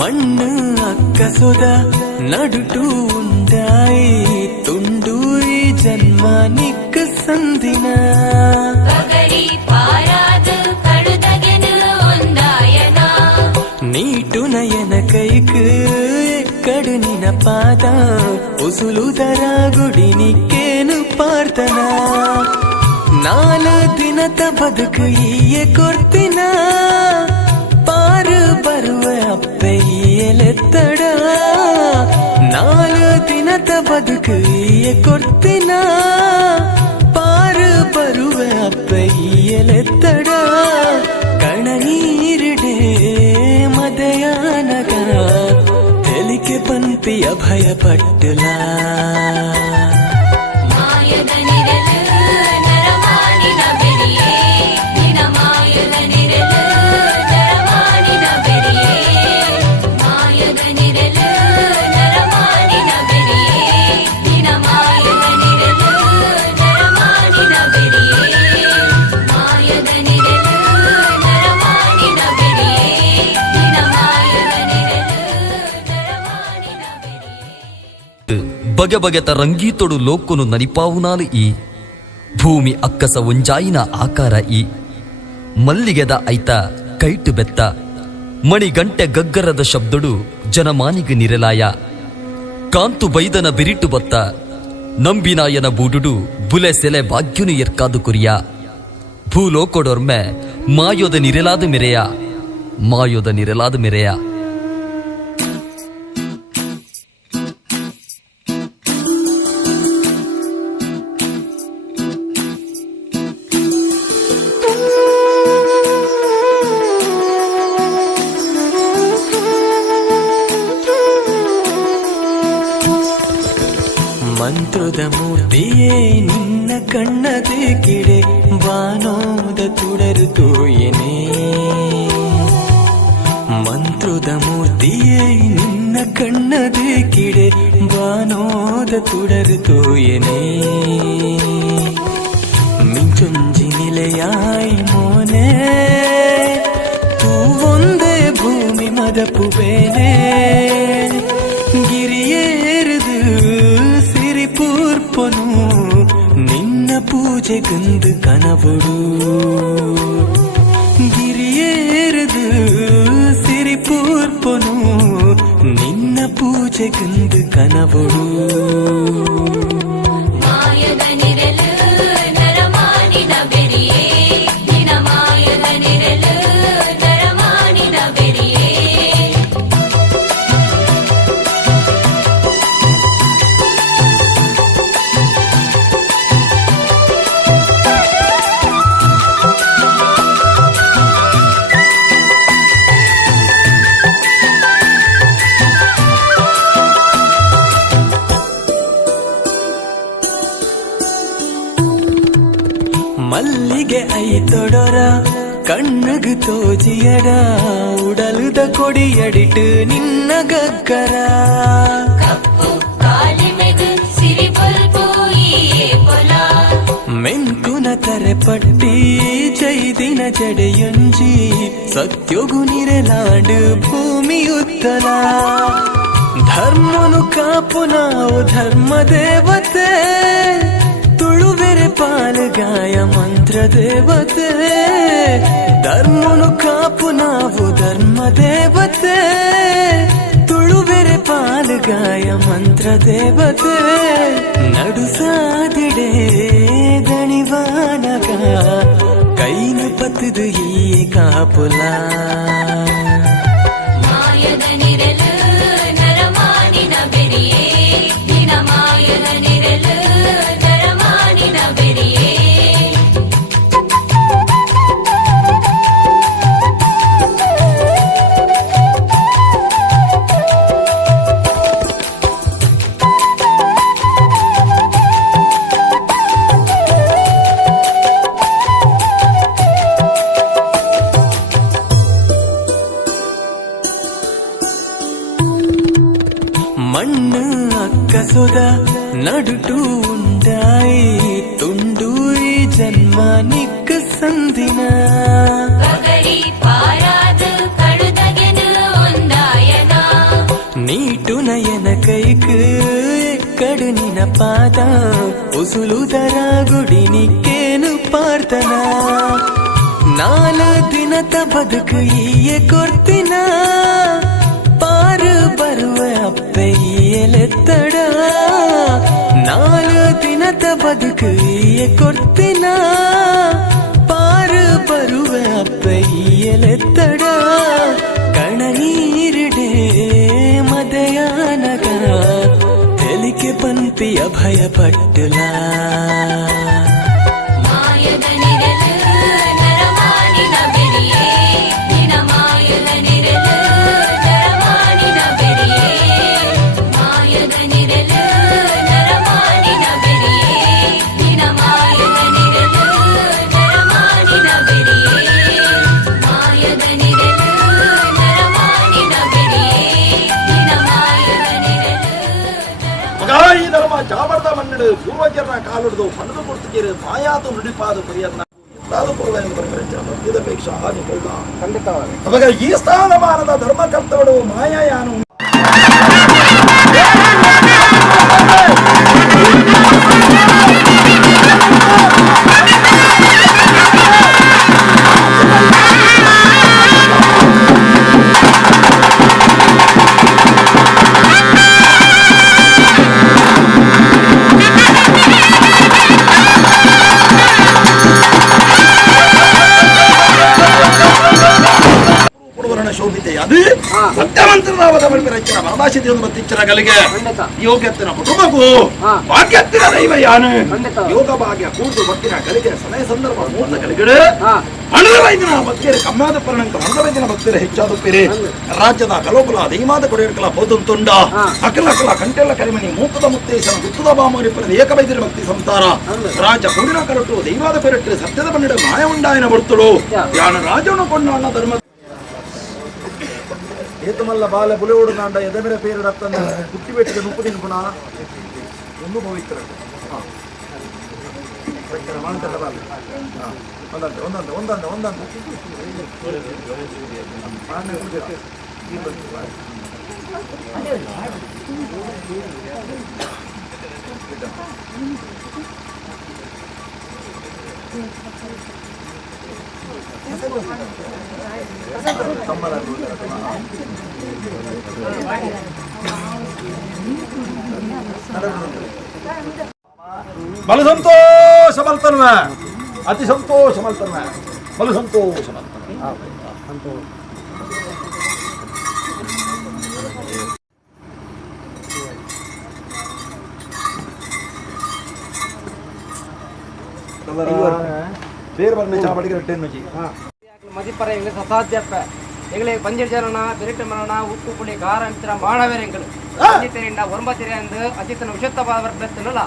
മണ്ണ് അക്കസുത നടുട്ടു ഉണ്ടായി തുണ്ടു ഈ ജന്മാനിക്ക് സന്ധിന ನೀಟುನ ಎನ ಕೈക്ക് ಎಕ್ಕಡು ನಿನ ಪಾದ ಉಸುಲುದರ ಗುಡಿ ನಿಕ್ಕೇನು ಪ್ರಾರ್ಥನ 4 ದಿನದ ಬದುಕು ಈಯೆ ಕೊಡ್ತಿನ ಪಾರು ಬರುವ ಅಪ್ಪೆ ಈಯಲೆತ್ತಡ 4 ದಿನದ ಬದುಕು ಈಯೆ ಕೊಡ್ತಿನ ಪಾರು ಬರುವ ಅಪ್ಪೆ ಈಯಲೆತ್ತಡ ಕಣ ನೀರಿಡೆ ಮದಯಾನಗ ತೆಲಿಕೆ ಪಂಪಿಯ ಭಯಪಟ್ಟಲ ಬಗೆ ಬಗೆತ ರಂಗೀತೊಡು ಲೋಕನು ನನಿಪಾವುನಾಲು ಈ ಭೂಮಿ ಅಕ್ಕಸ ಒಂಜಾಯಿನ ಆಕಾರ ಈ ಮಲ್ಲಿಗೆದ ಐತ ಕೈಟು ಬೆತ್ತ ಮಣಿಗಂಟೆ ಗಗ್ಗರದ ಶಬ್ದಡು ಜನಮಾನಿಗೆ ನಿರಲಾಯ ಕಾಂತು ಬೈದನ ಬಿರಿಟು ಬತ್ತ ನಂಬಿನಾಯನ ಬೂಡುಡು ಬುಲೆ ಸೆಲೆ ಭಾಗ್ಯುನು ಎರ್ಕಾದು ಕುರಿಯ ಭೂಲೋಕೊಡೊರ್ಮೆ ಮಾಯೋದ ನಿರಲಾದ ಮೆರೆಯ ಮಂತ್ರದ ಮೂರ್ತಿಯೇ ನಿನ್ನ ಕಣ್ಣದೆ ಕಿಡೆ ಬಾನೋದ ತುಡರು ತೋಯನೆ ಮಂತ್ರದ ಮೂರ್ತಿಯೇ ನಿನ್ನ ಕಣ್ಣದೆ ಕಿಡೆ ಬಾನೋದ ತುಡರು ತೋಯನೆ ಮಿಂಚೊಂಜಿ ನಿಲೆಯಾಯಿ ಮೋನೆ ತೂವೊಂದೇ ಭೂಮಿ ಮದಪುಬೇನೆ ಗಿರಿಯೇರಿದು ಪೂರ್ಪನು ನಿನ್ನ ಪೂಜೆಗಂದು ಕನವಡು ಗಿರಿಯೇರದು ಸಿರಿ ಪೂರ್ಪನು ನಿನ್ನ ಪೂಜೆಗಂದು ಕನವಡು ಮಲ್ಲಿಗೆ ಐತೊಡರ ಕಣ್ಣಗು ತೋಜಿಯಡ ಉಡಲುದ ಕೊಡಿಯಡಿಟ್ಟು ನಿನ್ನ ಗಗ್ಗರ ಮೆಂಕುನ ತರೆ ಪಟ್ಟಿ ಚೈದಿನ ಜಡೆಯೊಂಜಿ ಸತ್ಯೊಗು ನಿರೆಲಾಡು ಭೂಮಿಯುತ್ತಲ ಧರ್ಮನು ಕಾಪು ನಾವು ಧರ್ಮ ದೇವತೆ ತುಳುವೆರೆ ಪಾಲುಗಾಯ ಮಂತ್ರ ದೇವತೆ ಧರ್ಮನು ಕಾಪು ನಾವು ಧರ್ಮ ದೇವತೆ ತುಳುವೆರೆ ಪಾಲುಗಾಯ ಮಂತ್ರ ದೇವತೆ ನಡು ಸಾದಿಡೆ ದಣಿವಾನಗ ಕೈನು ಪತ್ತದು ಈ ಕಾಪುಲ മണ്ണ് അക്കസുത നടുട്ടു ഉണ്ടായി തുണ്ടു ഈ ജന്മാനിക്ക് സന്ധിന పాద ఉసులుదర గుడినిಕ್ಕೇನು ಪ್ರಾರ್ಥನ ನಾಲ ದಿನದ ಬದುಕು ಈಯೆ ಕೊಡ್ತಿನ ಪಾರು ಬರುವ ಅಪ್ಪೆ ಈಯಲೆತ್ತಡ ನಾಲು ದಿನದ ಬದುಕು ಈಯೆ ಕೊಡ್ತಿನ ಪಾರು ಬರುವ ಅಪ್ಪೆ ಈಯಲೆತ್ತಡ ಕಣ ನೀರಿಡೆ ಮದಯಾನಗ ತೆಲಿಕೆ ಪಂಪಿಯ ಭಯಪಟ್ಟಲ ಜಾಬರ್ದ ಮನ್ನಡು ಪೂರ್ವಜರ ಕಾಲುಡಿದು ಪಣದು ಕೊಡ್ತಿದ್ದೀರಿ ಮಾಯಾದು ನುಡಿಪಾದ ಪರಿಯನ್ನ ಎಲ್ಲಾದರೂ ಪೂರ್ವಜರ ಪ್ರತ್ಯದಪೇಕ್ಷಾ ಹಾನಿಕೊಳ್ಳ ಖಂಡಿತವಾಗಿ ಅವಾಗ ಈ ಸ್ಥಾನಮಾನದ ಧರ್ಮಕರ್ತಗಳು ಮಾಯಾಯಾನು ಶೋಭಿತೆ ಅದು ಸತ್ಯವಂತರಾದ ರಚನ ಪರಮಾಶಿದೇವ ಮತ್ತಿಚ್ಚರಗಳಿಗೆ ಯೋಗ್ಯತ್ತಿನ ಕುಟುಂಬಕ್ಕೂ ಭಾಗ್ಯತ್ತಿನ ದೈವ ಯಾನು ಯೋಗ ಭಾಗ್ಯ ಕೂತು ಭಕ್ತಿನ ಗಳಿಗೆ ಸಮಯ ಸಂದರ್ಭ ಮೂರ್ತ ಗಳಿಗೆ ಹಣದ ವೈದ್ಯನ ಭಕ್ತಿಯರ ಕಮ್ಮಾದ ಪರಿಣಾಮ ಹಣದ ವೈದ್ಯನ ಭಕ್ತಿಯರ ಹೆಚ್ಚಾದುಪ್ಪಿರಿ ರಾಜ್ಯದ ಕಲೋಕುಲ ದೈಮಾದ ಕೊಡೆಯರ್ಕಲ ಬೋಧನ್ ತುಂಡ ಅಕಲ ಕಂಟೆಲ್ಲ ಕರಿಮನಿ ಮೂಕದ ಮುತ್ತೇಶನ ಗುತ್ತದ ಬಾಮರಿ ಪಡೆದ ಏಕವೈದ್ಯರ ಭಕ್ತಿ ಸಂಸಾರ ರಾಜ ಕುಡಿನ ಕರಟು ದೈವಾದ ಪೆರಟ್ಟು ಸತ್ಯದ ಬನ್ನಡ ಮಾಯ ಉಂಡಾಯನ ಬರ್ತಳು ಯಾನ ರಾಜವನ್ನು ಕೊಂಡ ಅಣ್ಣ ಧರ್ಮ ಏತಮಲ್ಲ ಬಾಲ ಬುಲೆಯೋಡು ನಾಂಡ ಎದಮೆರ ಪೇರು ರತ್ತನ ಕುಟ್ಟಿಬೆಟ್ಟಿಗೆ ನುಪ್ಪು ತಿನ್ಪುಣ ಒಂದು ಪವಿತ್ರ ಒಂದಂತೆ ಬಲು ಸಂತೋಷ ಮಲ್ತನ್ವ ಅತಿ ಸಂತೋಷ ಮಲ್ತನ್ವ ಬಲು ಸಂತೋಷ ಮಲ್ತನ್ವ பேர் பண்ண சாப்பாடுக்கு ரெட்டேன் வச்சு மதிப்பற எங்களுக்கு அசாத்தியப்ப எங்களுக்கு பஞ்சடிச்சாரಣ பெருட்டு மரண உப்பு புளி காரம் மாணவர் எங்களுக்கு தெரியுண்டா ஒன்பது தெரியாது அச்சித்தன விஷயத்த பாவர்த்தனಲ್ಲ